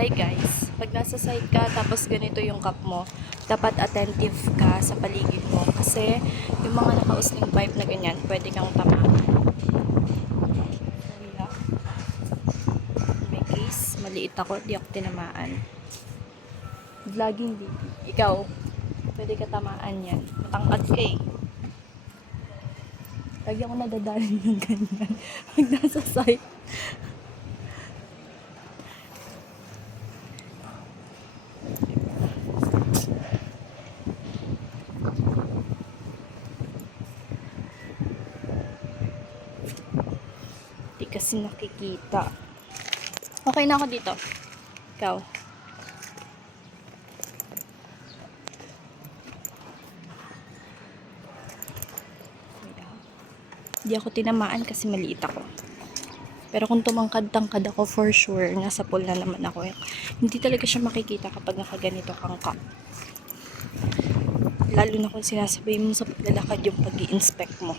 Hi guys, pag nasa side ka tapos ganito yung cup mo, dapat attentive ka sa paligid mo kasi yung mga nakausling pipe na ganyan, pwede kang tamaan. Wala. May case, maliit ako, di ako tinamaan. Vlogging di. Ikaw, pwede ka tamaan yan. Matangkad ka eh. Lagi ako nadadali ng ganyan. Pag nasa side. Di kasi nakikita. Okay na ako dito. Ikaw. Di ako tinamaan kasi maliit ako. Pero kung tumangkad-tangkad ako, for sure, nasa pool na naman ako. Hindi talaga siya makikita kapag nakaganito kang cup. Lalo na kung sinasabi mo sa paglalakad yung pag-i-inspect mo.